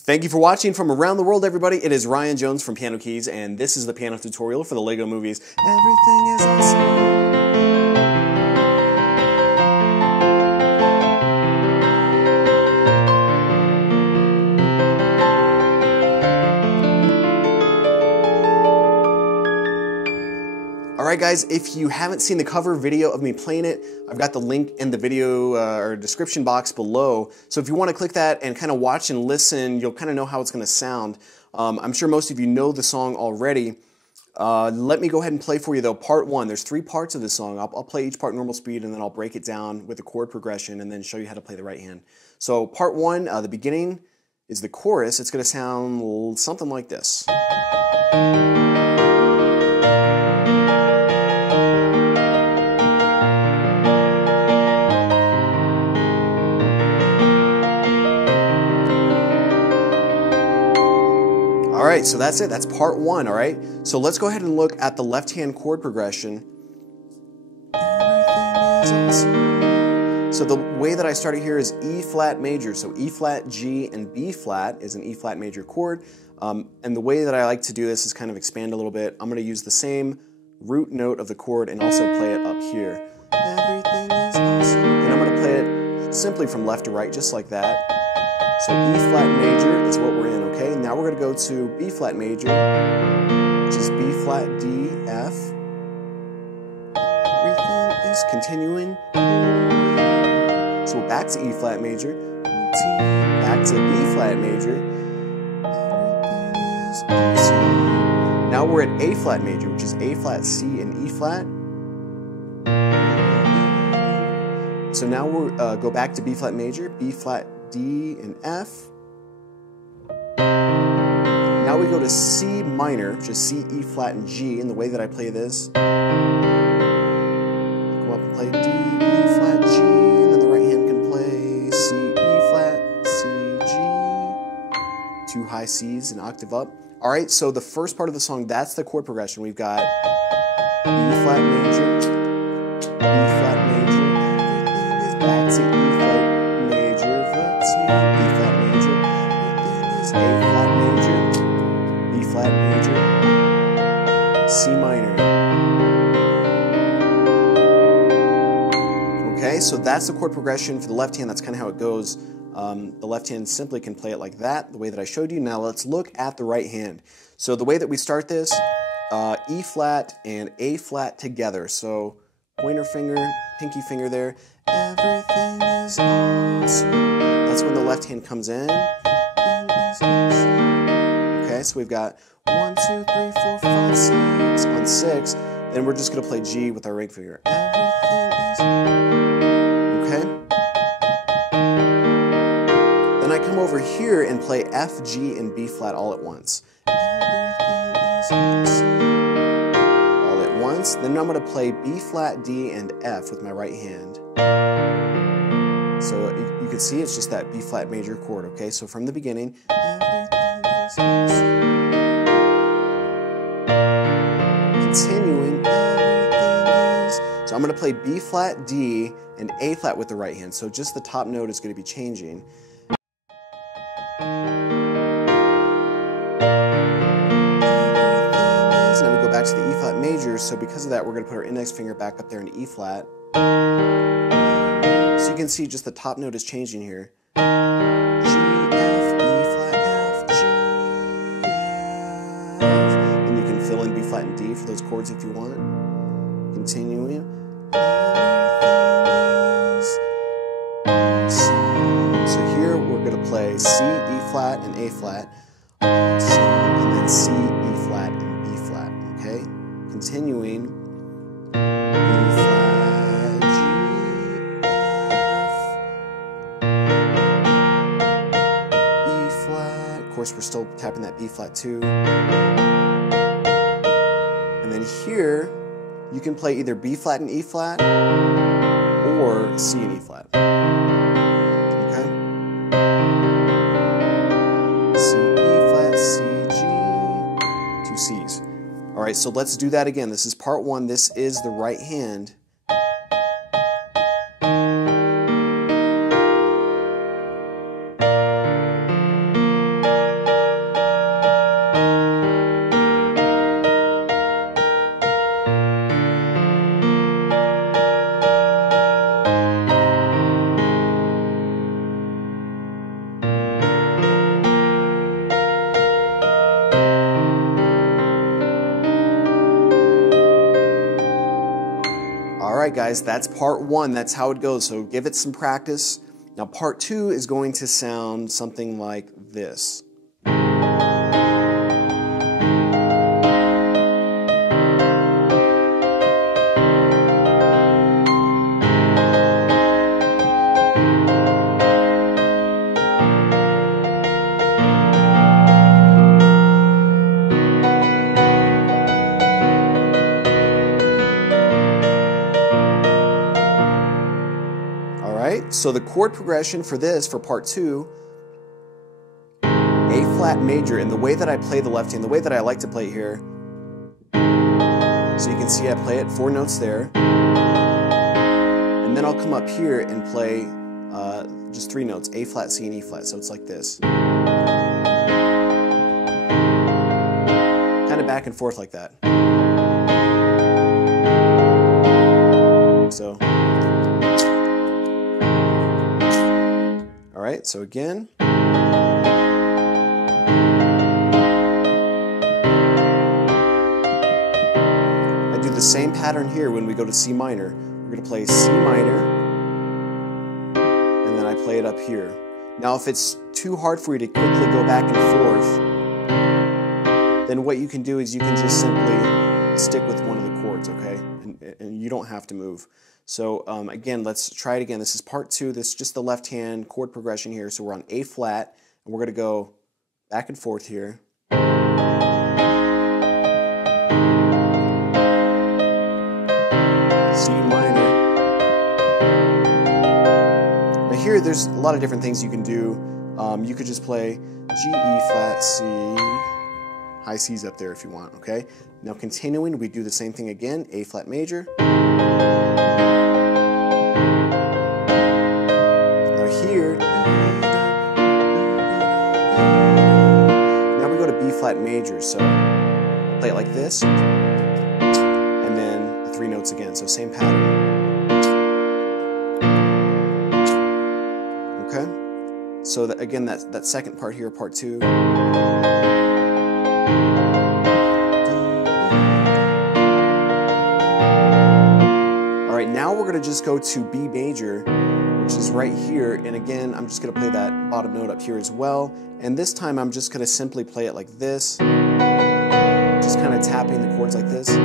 Thank you for watching from around the world, everybody. It is Ryan Jones from Piano Keys, and this is the piano tutorial for the Lego movies. Everything is awesome. Alright guys, if you haven't seen the cover video of me playing it, I've got the link in the video or description box below. So if you want to click that and kind of watch and listen, you'll kind of know how it's going to sound. I'm sure most of you know the song already. Let me go ahead and play for you though part one. There's 3 parts of this song. I'll play each part normal speed and then I'll break it down with the chord progression and then show you how to play the right hand. So part 1, the beginning is the chorus. It's going to sound something like this. Alright, so that's it. That's part 1, alright? So let's go ahead and look at the left-hand chord progression. Everything is awesome. So the way that I started here is E flat major. So E flat, G, and B flat is an E flat major chord. And the way that I like to do this is kind of expand a little bit. I'm going to use the same root note of the chord and also play it up here. Everything is awesome. And I'm going to play it simply from left to right, just like that. So E flat major is what we're in, okay? Now we're going to go to B flat major, which is B flat, D, F. Everything is continuing. So we're back to E flat major, back to B flat major. Everything is awesome. Now we're at A flat major, which is A flat, C, and E flat. So now we'll go back to B flat major, B flat, D, and F. Now we go to C minor, which is C, E flat, and G. And the way that I play this, I come up and play D, E flat, G, and then the right hand can play C, E flat, C, G. 2 high C's, an octave up. All right, so the first part of the song, that's the chord progression. We've got E flat major, E flat major. Everything is back to E flat major, B flat major. Everything is A flat major, B flat major, C minor. Okay, so that's the chord progression for the left hand. That's kind of how it goes. The left hand simply can play it like that, the way that I showed you. Now let's look at the right hand. So the way that we start this, E flat and A flat together. So pointer finger, pinky finger there. Everything is awesome. That's when the left hand comes in. Okay, so we've got 1, 2, 3, 4, 5, 6 on 6. Then we're just going to play G with our ring finger. Everything is okay. Then I come over here and play F, G, and B flat all at once. Everything is awesome. All at once. Then I'm going to play B flat, D, and F with my right hand. So you can see it's just that B flat major chord, okay? So from the beginning, everything is awesome. Continuing, everything is. So I'm going to play B flat, D, and A flat with the right hand. So just the top note is going to be changing. And then we go back to the E flat major. So because of that, we're going to put our index finger back up there in E flat. So you can see just the top note is changing here. G, F, E flat, F, G, F. And you can fill in B flat and D for those chords if you want. Continuing. Everything is awesome. So here we're going to play C, E flat, and A flat. Awesome. And then C, E flat, and B flat. Okay? Continuing. E flat, G, of course, we're still tapping that B flat too. And then here, you can play either B flat and E flat or C and E flat. Okay? C, E flat, C, G, 2 C's. All right, so let's do that again. This is part 1. This is the right hand. guys, that's part one. That's how it goes. So give it some practice. Now part two is going to sound something like this. So the chord progression for this, for part two, A flat major, and the way that I play the left hand, the way that I like to play it here, so you can see I play it 4 notes there, and then I'll come up here and play just 3 notes, A flat, C, and E flat, so it's like this. Kind of back and forth like that. So. Alright, so again. I do the same pattern here when we go to C minor. We're going to play C minor, and then I play it up here. Now if it's too hard for you to quickly go back and forth, then what you can do is you can just simply stick with one of the chords, okay? And you don't have to move. So again, let's try it again. This is part two. This is just the left hand chord progression here. So we're on A flat, and we're going to go back and forth here. C minor. Now here, there's a lot of different things you can do. You could just play G, E flat, C, high C's up there if you want, okay? Now continuing, we do the same thing again, A flat major. Now we go to B flat major, so play it like this, and then the 3 notes again, so same pattern. Okay, so that, again, that second part here, part two. Alright, now we're going to just go to B major, which is right here, and again, I'm just going to play that bottom note up here as well, and this time I'm just going to simply play it like this, just kind of tapping the chords like this.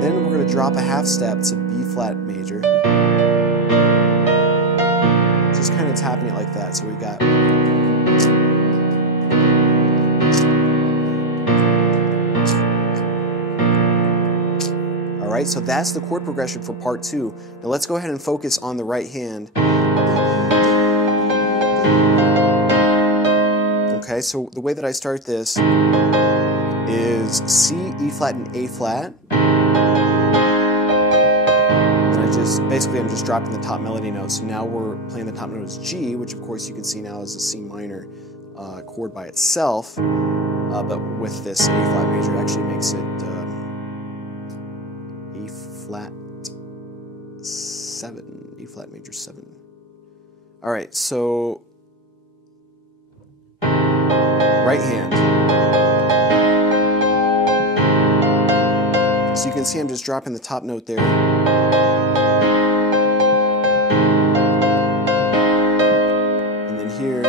Then we're going to drop a half step to B flat major, just kind of tapping it like that, so we got... Alright, so that's the chord progression for part two. Now let's go ahead and focus on the right hand. Okay, so the way that I start this is C, E flat, and A flat. And I'm just dropping the top melody note. So now we're playing the top note as G, which of course you can see now is a C minor chord by itself. But with this A flat major, it actually makes it A flat 7, E flat major 7. All right, so right hand. So you can see I'm just dropping the top note there. And then here.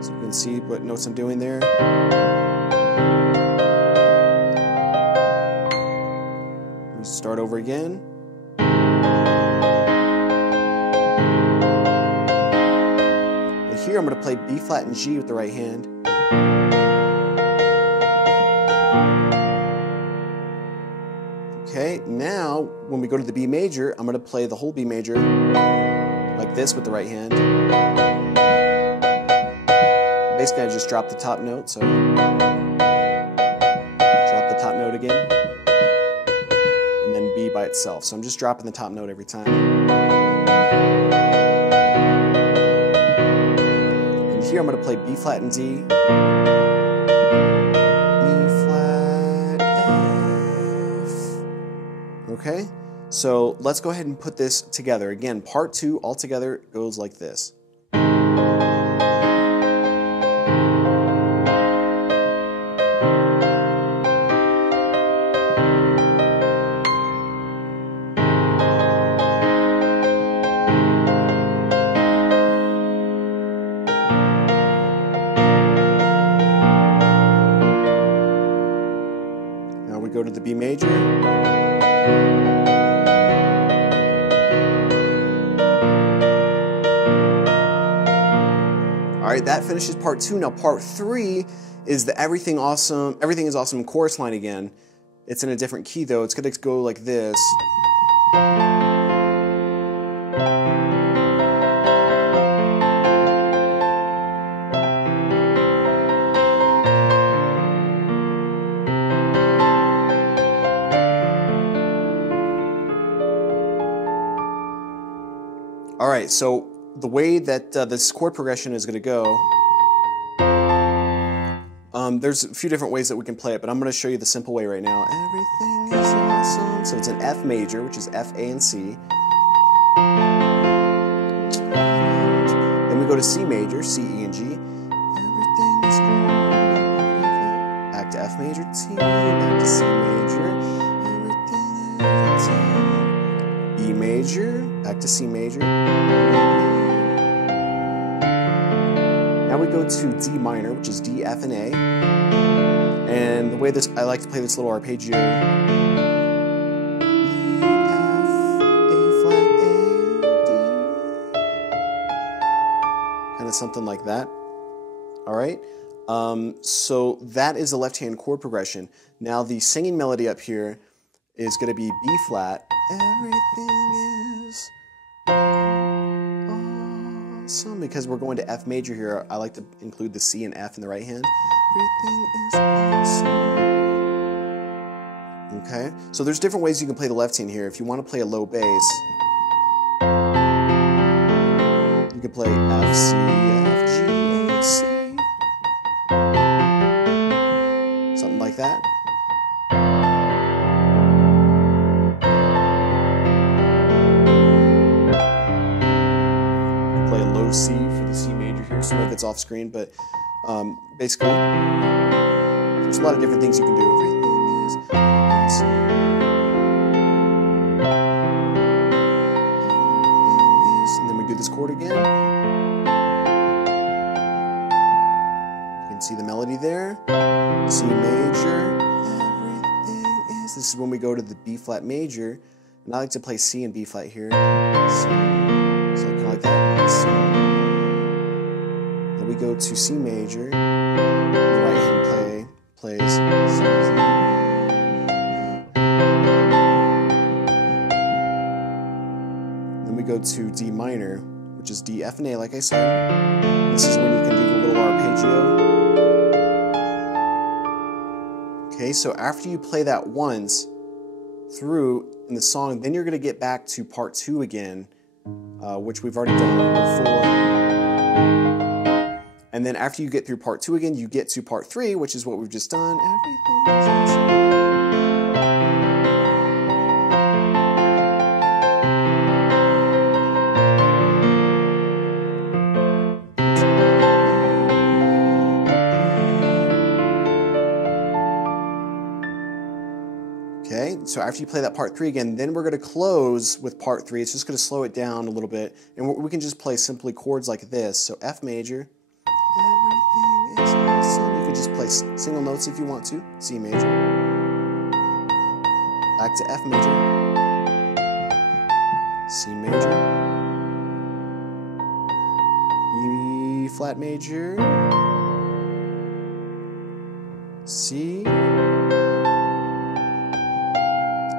So you can see what notes I'm doing there. Let me start over again. Here I'm going to play B flat and G with the right hand. Okay, now when we go to the B major, I'm going to play the whole B major like this with the right hand. Basically, I just dropped the top note, so drop the top note again, and then B by itself. So I'm just dropping the top note every time. Here I'm going to play B flat and D, E flat, F. Okay, so let's go ahead and put this together. Again, part two all together goes like this. that finishes part 2. Now part 3 is the everything is awesome chorus line again. It's in a different key though. It's gonna go like this. All right, so the way that this chord progression is going to go, there's a few different ways that we can play it, but I'm going to show you the simple way right now. Everything is awesome. So it's an F major, which is F, A, and C. Then we go to C major, C, E, and G. Everything is good. Back to F major, T, back to C major. Everything is awesome. E major, back to C major. Now we go to D minor, which is D, F, and A. And the way I like to play this little arpeggio. E, F, A flat, A, D. Kind of something like that. All right. So that is the left-hand chord progression. Now the singing melody up here is going to be B flat. Everything is awesome. Because we're going to F major here, I like to include the C and F in the right hand. Everything is awesome. Okay, so there's different ways you can play the left hand here. If you want to play a low bass, you can play F, C, F, G, A, C. Something like that. Play a low C for the C major here. Some of it's off screen, but basically, there's a lot of different things you can do. Everything is awesome. And then we do this chord again. You can see the melody there. C major. Everything is. This is when we go to the B flat major. And I like to play C and B flat here. So kind of like that. C. Then we go to C major. The right hand plays C. Then we go to D minor, which is D, F, and A, like I said. This is when you can do the little arpeggio. Okay, so after you play that once through in the song, then you're going to get back to part 2 again, which we've already done before. And then after you get through part 2 again, you get to part 3, which is what we've just done. Everything's awesome. Okay, so after you play that part 3 again, then we're going to close with part 3. It's just going to slow it down a little bit, and we can just play simply chords like this. So F major, everything is awesome. You can just play single notes if you want to. C major, back to F major, C major, E flat major, C.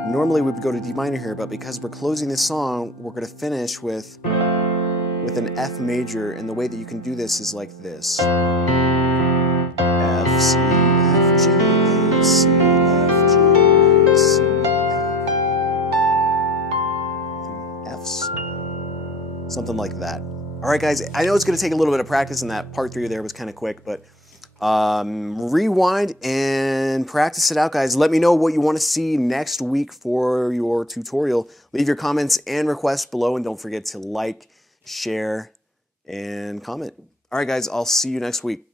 Normally we would go to D minor here, but because we're closing this song, we're going to finish with an F major, and the way that you can do this is like this. F, C, F, G, A, C, F, G, A, C, F. F's. Something like that. All right, guys, I know it's going to take a little bit of practice, and that part 3 there was kind of quick, but rewind and practice it out, guys. Let me know what you want to see next week for your tutorial. Leave your comments and requests below, and don't forget to like, share, and comment. All right, guys, I'll see you next week.